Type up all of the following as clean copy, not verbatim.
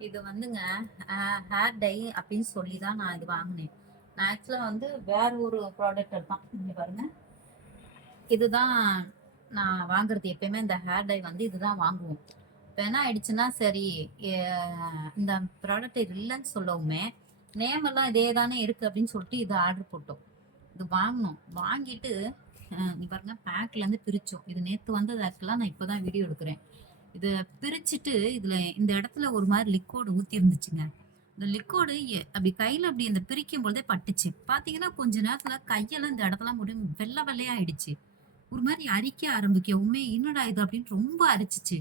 இது வந்துங்க hair dye அப்படின்னு சொல்லி தான் நான் இது வாங்கினேன். நான் ஆக்சுவலாக வந்து வேற ஒரு ப்ராடக்ட் தான் இங்க பாருங்க. இதுதான் நான் வாங்குறது. எப்பயுமே இந்த ஹேர் டை வந்து இதுதான் வாங்குவோம். இப்போ என்ன ஆயிடுச்சுன்னா சரி, இந்த ப்ராடக்ட் இல்லைன்னு சொல்லவுமே நேம் எல்லாம் இதே தானே இருக்கு அப்படின்னு சொல்லிட்டு இது ஆர்டர் போட்டோம். இது வாங்கினோம். வாங்கிட்டு இங்க பாருங்க, பேக்ல இருந்து பிரிச்சோம். இது நேத்து வந்தது. ஆக்சுவலா நான் இப்பதான் வீடியோ எடுக்கிறேன். இத பிரிச்சுட்டு இதுல இந்த இடத்துல ஒரு மாதிரி லிக்விட் ஊத்தி இருந்துச்சுங்க. இந்த லிக்விடு அப்படி கையில அப்படி இந்த பிரிக்கும் பொழுதே பட்டுச்சு. பாத்தீங்கன்னா கொஞ்ச நேரத்துல கையெல்லாம் இந்த இடத்துல முடியும் வெள்ளை வெள்ளையா ஆயிடுச்சு. ஒரு மாதிரி அரிக்க ஆரம்பிக்கவுமே என்னடா இது அப்படின்னு ரொம்ப அரிச்சிச்சு.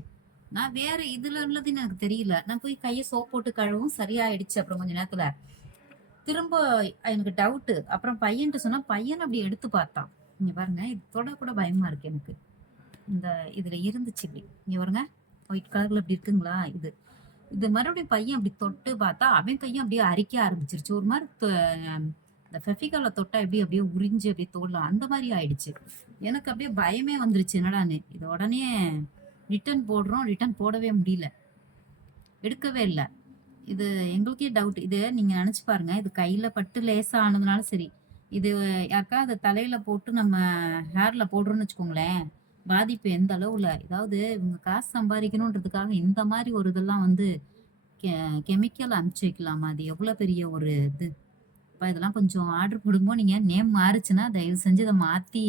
நான் வேற இதுல உள்ளதுன்னு எனக்கு தெரியல. நான் போய் கையை சோப் போட்டு கழுவும் சரியாயிடுச்சு. அப்புறம் கொஞ்ச நேரத்துல திரும்ப எனக்கு டவுட். அப்புறம் பையன்ட்டு சொன்னா, பையன் அப்படி எடுத்து பார்த்தான். இங்க பாருங்க, இது தொட கூட பயமா இருக்கு எனக்கு. இந்த இதுல இருந்துச்சு இப்படி. இங்க பாருங்க, ஒயிட் கலர்ல இப்படி இருக்குங்களா இது. இது மறுபடியும் பையன் அப்படி தொட்டு பார்த்தா அவன் கையும் அப்படியே அரிக்க ஆரம்பிச்சிருச்சு. ஒரு மாதிரி இந்த ஃபெஃபிகால தொட்டா எப்படி அப்படியே உறிஞ்சு அப்படியே தோடலாம் அந்த மாதிரி ஆயிடுச்சு. எனக்கு அப்படியே பயமே வந்துருச்சு. என்னடான்னு இது உடனே ரிட்டர்ன் போடுறோம். ரிட்டர்ன் போடவே முடியல, எடுக்கவே இல்லை. இது எங்களுக்கே டவுட். இது நீங்க நினைச்சு பாருங்க, இது கையில பட்டு லேசா ஆனதுனால சரி. இது யாருக்காவது தலையில போட்டு நம்ம ஹேர்ல போடுறோம்னு வச்சுக்கோங்களேன், பாதிப்பு எந்த அளவுல. ஏதாவது இவங்க காசு சம்பாதிக்கணுன்றதுக்காக இந்த மாதிரி ஒரு இதெல்லாம் வந்து கெமிக்கல் அனுப்பிச்சு வைக்கலாமா? அது எவ்வளவு பெரிய ஒரு இது. அப்ப இதெல்லாம் கொஞ்சம் ஆர்டர் போடும்போது நீங்க நேம் மாறுச்சுன்னா தயவு செஞ்சு இதை மாத்தி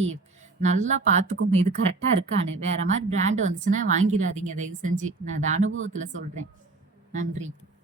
நல்லா பாத்துக்கோங்க. இது கரெக்டா இருக்கான்னு. வேற மாதிரி பிராண்ட் வந்துச்சுன்னா வாங்கிடாதீங்க தயவு செஞ்சு. நான் அது அனுபவத்துல சொல்றேன். நன்றி.